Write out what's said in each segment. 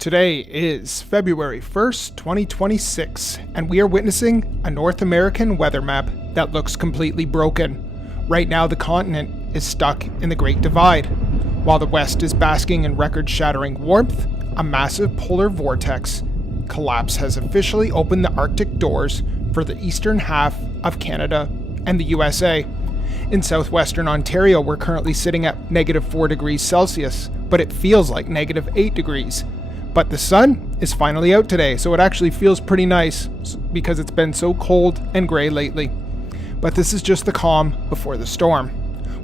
Today is February 1st, 2026, and we are witnessing a North American weather map that looks completely broken. Right now, the continent is stuck in the Great Divide. While the West is basking in record-shattering warmth, a massive polar vortex collapse has officially opened the Arctic doors for the eastern half of Canada and the USA. In southwestern Ontario, we're currently sitting at -4 degrees Celsius, but it feels like -8 degrees. But the sun is finally out today, so it actually feels pretty nice because it's been so cold and gray lately. But this is just the calm before the storm.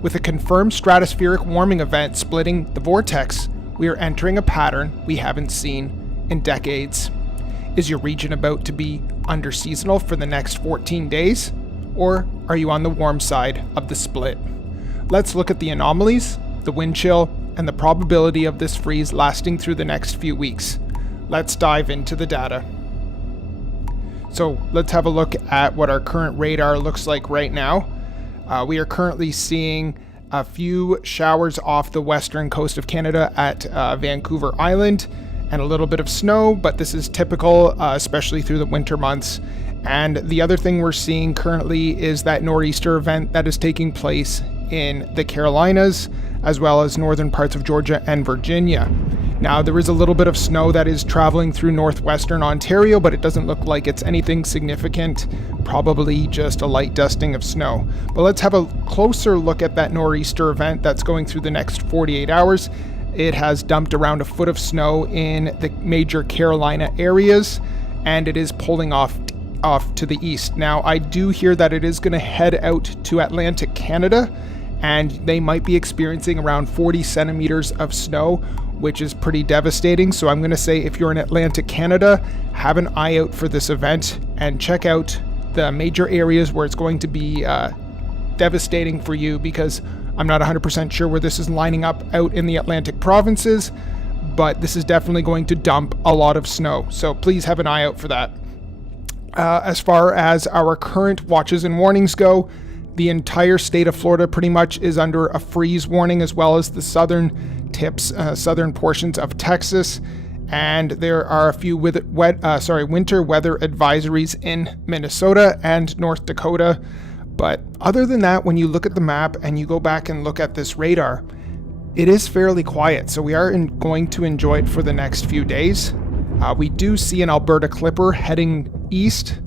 With a confirmed stratospheric warming event splitting the vortex, we are entering a pattern we haven't seen in decades. Is your region about to be under seasonal for the next 14 days? Or are you on the warm side of the split? Let's look at the anomalies, the wind chill, and the probability of this freeze lasting through the next few weeks. Let's dive into the data. So let's have a look at what our current radar looks like right now. We are currently seeing a few showers off the western coast of Canada at Vancouver Island and a little bit of snow, but this is typical, especially through the winter months. And the other thing we're seeing currently is that nor'easter event that is taking place in the Carolinas, as well as northern parts of Georgia and Virginia. Now, there is a little bit of snow that is traveling through northwestern Ontario, but it doesn't look like it's anything significant, probably just a light dusting of snow. But let's have a closer look at that nor'easter event that's going through the next 48 hours. It has dumped around a foot of snow in the major Carolina areas, and it is pulling off to the east. Now, I do hear that it is going to head out to Atlantic Canada, and they might be experiencing around 40 centimeters of snow, which is pretty devastating. So I'm going to say if you're in Atlantic Canada, have an eye out for this event and check out the major areas where it's going to be devastating for you, because I'm not 100% sure where this is lining up out in the Atlantic provinces, but this is definitely going to dump a lot of snow. So please have an eye out for that. As far as our current watches and warnings go, the entire state of Florida pretty much is under a freeze warning, as well as the southern tips, southern portions of Texas. And there are a few winter weather advisories in Minnesota and North Dakota. But other than that, when you look at the map and you go back and look at this radar, it is fairly quiet. So we are going to enjoy it for the next few days. We do see an Alberta Clipper heading east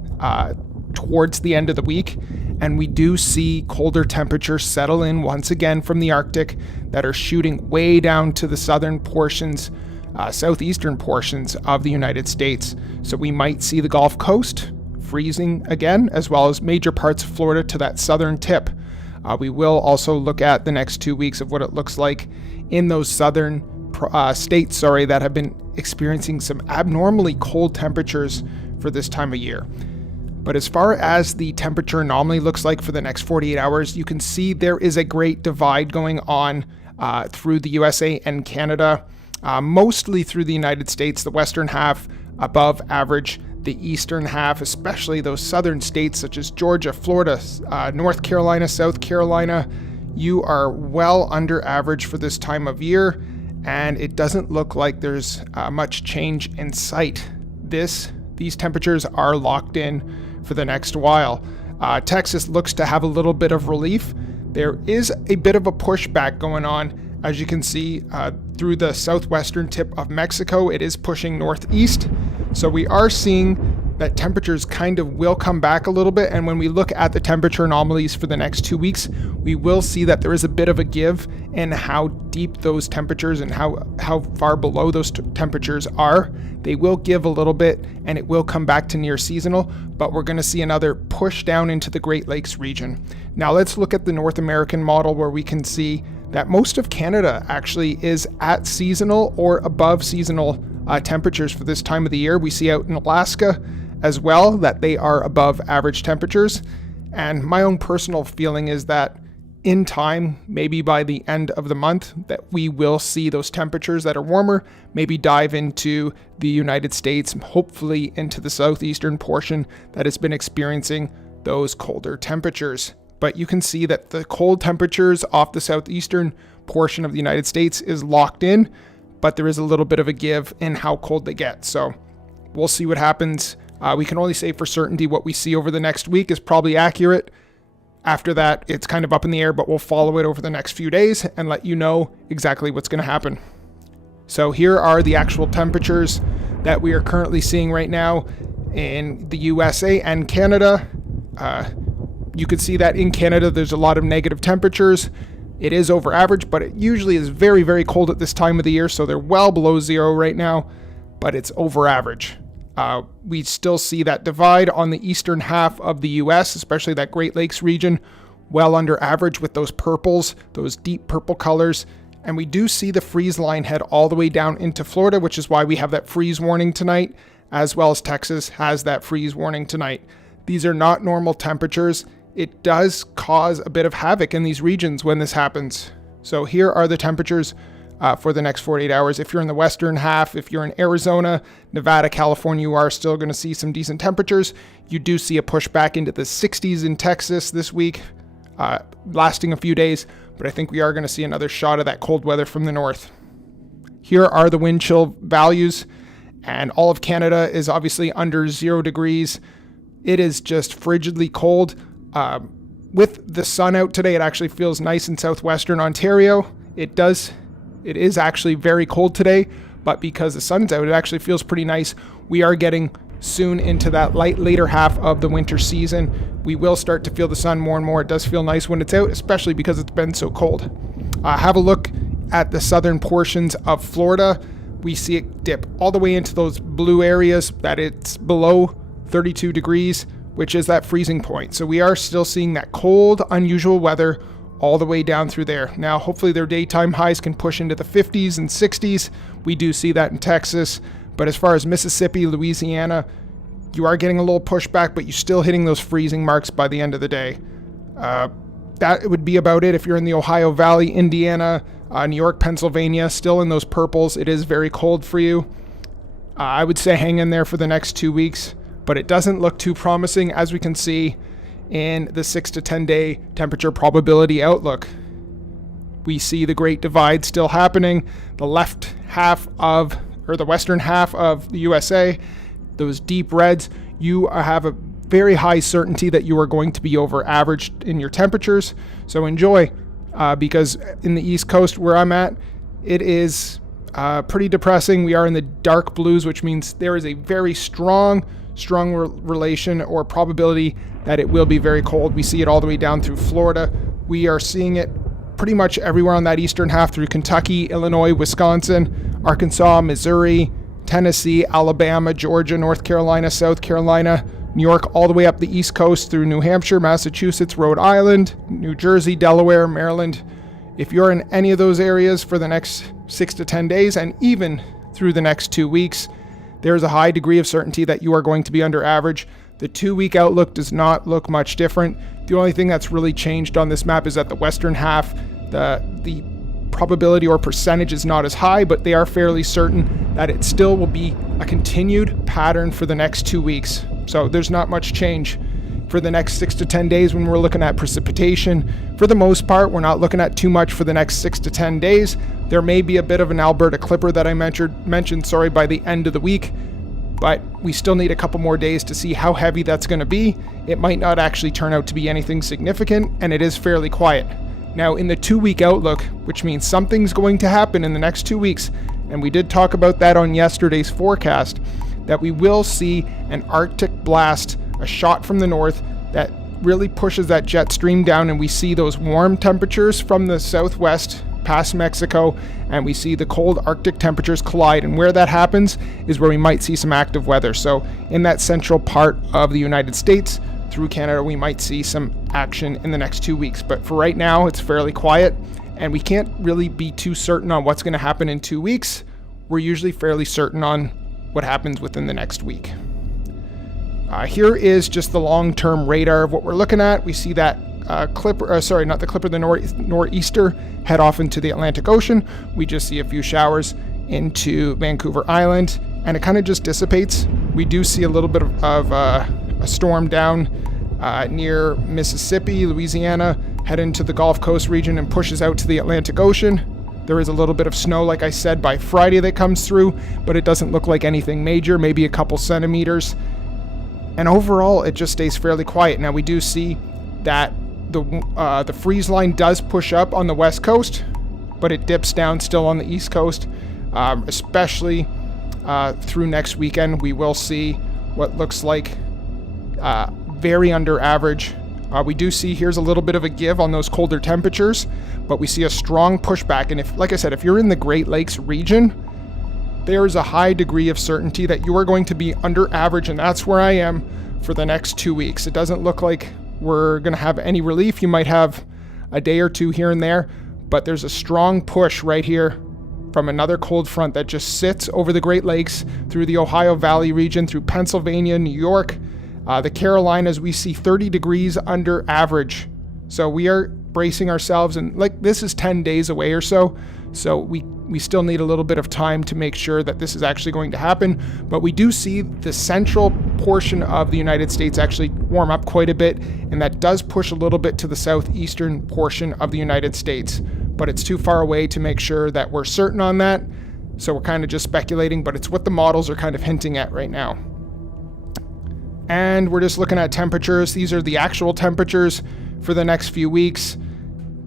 towards the end of the week, and we do see colder temperatures settle in once again from the Arctic that are shooting way down to the southern portions, southeastern portions of the United States. So we might see the Gulf Coast freezing again, as well as major parts of Florida to that southern tip. We will also look at the next 2 weeks of what it looks like in those southern states that have been experiencing some abnormally cold temperatures for this time of year. But as far as the temperature anomaly looks like for the next 48 hours, you can see there is a great divide going on through the USA and Canada, mostly through the United States, the western half above average, the eastern half, especially those southern states such as Georgia, Florida, North Carolina, South Carolina, you are well under average for this time of year, and it doesn't look like there's much change in sight. These temperatures are locked in for the next while. Texas looks to have a little bit of relief. There is a bit of a pushback going on, as you can see through the southwestern tip of Mexico. It is pushing northeast, so we are seeing that temperatures kind of will come back a little bit. And when we look at the temperature anomalies for the next 2 weeks, we will see that there is a bit of a give in how deep those temperatures and how far below those temperatures are. They will give a little bit and it will come back to near seasonal, but we're going to see another push down into the Great Lakes region. Now let's look at the North American model, where we can see that most of Canada actually is at seasonal or above seasonal temperatures for this time of the year. We see out in Alaska as well that they are above average temperatures. And my own personal feeling is that in time, maybe by the end of the month, that we will see those temperatures that are warmer maybe dive into the United States, hopefully into the southeastern portion that has been experiencing those colder temperatures. But you can see that the cold temperatures off the southeastern portion of the United States is locked in, but there is a little bit of a give in how cold they get. So we'll see what happens. We can only say for certainty what we see over the next week is probably accurate. After that, it's kind of up in the air, but we'll follow it over the next few days and let you know exactly what's going to happen. So here are the actual temperatures that we are currently seeing right now in the USA and Canada. You can see that in Canada, there's a lot of negative temperatures. It is over average, but it usually is very, very cold at this time of the year. So they're well below zero right now, but it's over average. We still see that divide on the eastern half of the US, especially that Great Lakes region, well under average with those purples, those deep purple colors. And we do see the freeze line head all the way down into Florida, which is why we have that freeze warning tonight, as well as Texas has that freeze warning tonight. These are not normal temperatures. It does cause a bit of havoc in these regions when this happens. So here are the temperatures for the next 48 hours. If you're in the western half, if you're in Arizona, Nevada, California, you are still going to see some decent temperatures. You do see a push back into the 60s in Texas this week, lasting a few days, but I think we are going to see another shot of that cold weather from the north. Here are the wind chill values, and all of Canada is obviously under 0 degrees. It is just frigidly cold. With the sun out today, it actually feels nice in southwestern Ontario. It is actually very cold today, but because the sun's out, it actually feels pretty nice. We are getting soon into that later half of the winter season. We will start to feel the sun more and more. It does feel nice when it's out, especially because it's been so cold. Have a look at the southern portions of Florida. We see it dip all the way into those blue areas that it's below 32 degrees, which is that freezing point. So we are still seeing that cold, unusual weather all the way down through there. Now, hopefully their daytime highs can push into the 50s and 60s. We do see that in Texas. But as far as Mississippi, Louisiana, you are getting a little pushback, but you're still hitting those freezing marks by the end of the day. That would be about it. If you're in the Ohio Valley, Indiana, New York, Pennsylvania, still in those purples, it is very cold for you. I would say hang in there for the next 2 weeks, but it doesn't look too promising, as we can see in the 6 to 10 day temperature probability outlook. We see the Great Divide still happening. The western half of the USA, those deep reds, you have a very high certainty that you are going to be over average in your temperatures. So enjoy, because in the East Coast where I'm at, it is pretty depressing. We are in the dark blues, which means there is a very strong relation or probability that it will be very cold. We see it all the way down through Florida. We are seeing it pretty much everywhere on that eastern half through Kentucky, Illinois, Wisconsin, Arkansas, Missouri, Tennessee, Alabama, Georgia, North Carolina, South Carolina, New York, all the way up the East Coast through New Hampshire, Massachusetts, Rhode Island, New Jersey, Delaware, Maryland. If you're in any of those areas for the next 6 to 10 days and even through the next 2 weeks, there is a high degree of certainty that you are going to be under average. The 2-week outlook does not look much different. The only thing that's really changed on this map is that the western half, the probability or percentage is not as high, but they are fairly certain that it still will be a continued pattern for the next 2 weeks. So there's not much change for the next 6 to 10 days when we're looking at precipitation. For the most part, we're not looking at too much for the next 6 to 10 days. There may be a bit of an Alberta clipper that I mentioned by the end of the week, but we still need a couple more days to see how heavy that's going to be. It might not actually turn out to be anything significant, and it is fairly quiet. Now, in the 2-week outlook, which means something's going to happen in the next 2 weeks, and we did talk about that on yesterday's forecast, that we will see an Arctic blast, a shot from the north that really pushes that jet stream down, and we see those warm temperatures from the southwest past Mexico, and we see the cold Arctic temperatures collide, and where that happens is where we might see some active weather. So in that central part of the United States through Canada, we might see some action in the next 2 weeks, but for right now it's fairly quiet, and we can't really be too certain on what's going to happen in 2 weeks. We're usually fairly certain on what happens within the next week. Here is just the long-term radar of what we're looking at. We see that the nor'easter head off into the Atlantic Ocean. We just see a few showers into Vancouver Island, and it kind of just dissipates. We do see a little bit of a storm down near Mississippi, Louisiana, head into the Gulf Coast region and pushes out to the Atlantic Ocean. There is a little bit of snow, like I said, by Friday that comes through, but it doesn't look like anything major, maybe a couple centimeters. And overall, it just stays fairly quiet. Now, we do see that the freeze line does push up on the west coast, but it dips down still on the east coast, especially through next weekend. We will see what looks like very under average. We do see here's a little bit of a give on those colder temperatures, but we see a strong pushback. And if, like I said, if you're in the Great Lakes region, there is a high degree of certainty that you are going to be under average, and that's where I am for the next 2 weeks. It doesn't look like we're going to have any relief. You might have a day or two here and there, but there's a strong push right here from another cold front that just sits over the Great Lakes, through the Ohio Valley region, through Pennsylvania, New York, the Carolinas. We see 30 degrees under average. So we are bracing ourselves, and like this is 10 days away or so. So we still need a little bit of time to make sure that this is actually going to happen. But we do see the central portion of the United States actually warm up quite a bit, and that does push a little bit to the southeastern portion of the United States. But it's too far away to make sure that we're certain on that. So we're kind of just speculating, but it's what the models are kind of hinting at right now. And we're just looking at temperatures. These are the actual temperatures for the next few weeks.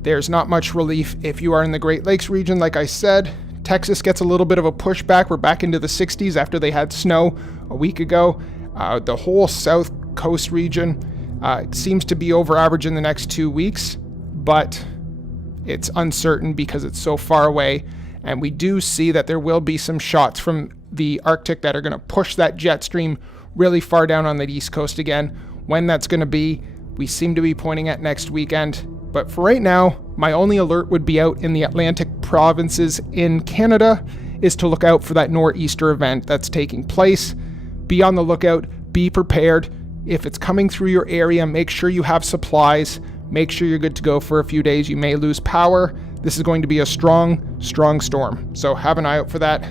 There's not much relief if you are in the Great Lakes region. Like I said, Texas gets a little bit of a pushback. We're back into the 60s after they had snow a week ago. The whole South Coast region seems to be over average in the next 2 weeks, but it's uncertain because it's so far away. And we do see that there will be some shots from the Arctic that are going to push that jet stream really far down on the East Coast again. When that's going to be, we seem to be pointing at next weekend. But for right now, my only alert would be out in the Atlantic provinces in Canada is to look out for that nor'easter event that's taking place. Be on the lookout, be prepared. If it's coming through your area, make sure you have supplies. Make sure you're good to go for a few days. You may lose power. This is going to be a strong, strong storm. So have an eye out for that.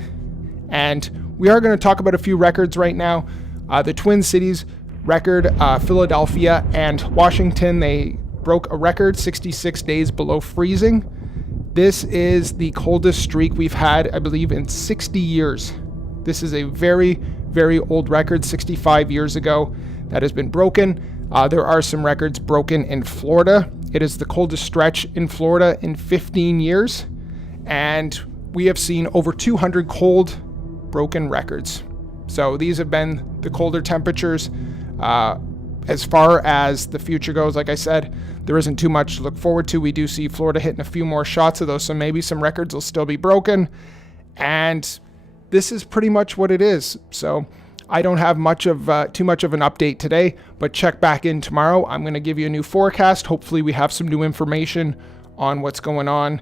And we are going to talk about a few records right now. The Twin Cities record, Philadelphia and Washington, they broke a record 66 days below freezing. This is the coldest streak we've had, I believe, in 60 years. This is a very, very old record, 65 years ago, that has been broken. There are some records broken in Florida. It is the coldest stretch in Florida in 15 years. And we have seen over 200 cold broken records. So these have been the colder temperatures. As far as the future goes, like I said, there isn't too much to look forward to. We do see Florida hitting a few more shots of those, so maybe some records will still be broken. And this is pretty much what it is. So I don't have too much of an update today, but check back in tomorrow. I'm going to give you a new forecast. Hopefully we have some new information on what's going on.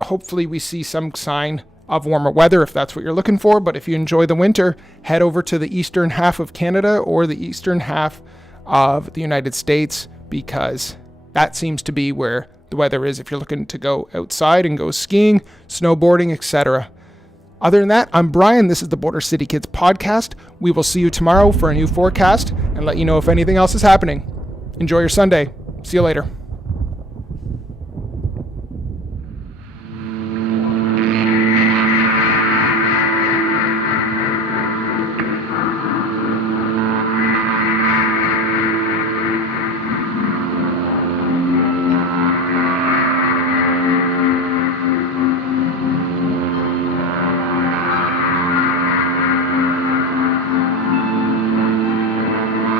Hopefully we see some sign of warmer weather if that's what you're looking for. But if you enjoy the winter, head over to the eastern half of Canada or the eastern half of the United States, because that seems to be where the weather is if you're looking to go outside and go skiing, snowboarding, etc. Other than that, I'm Brian. This is the Border City Kids podcast. We will see you tomorrow for a new forecast and let you know if anything else is happening. Enjoy your Sunday. See you later.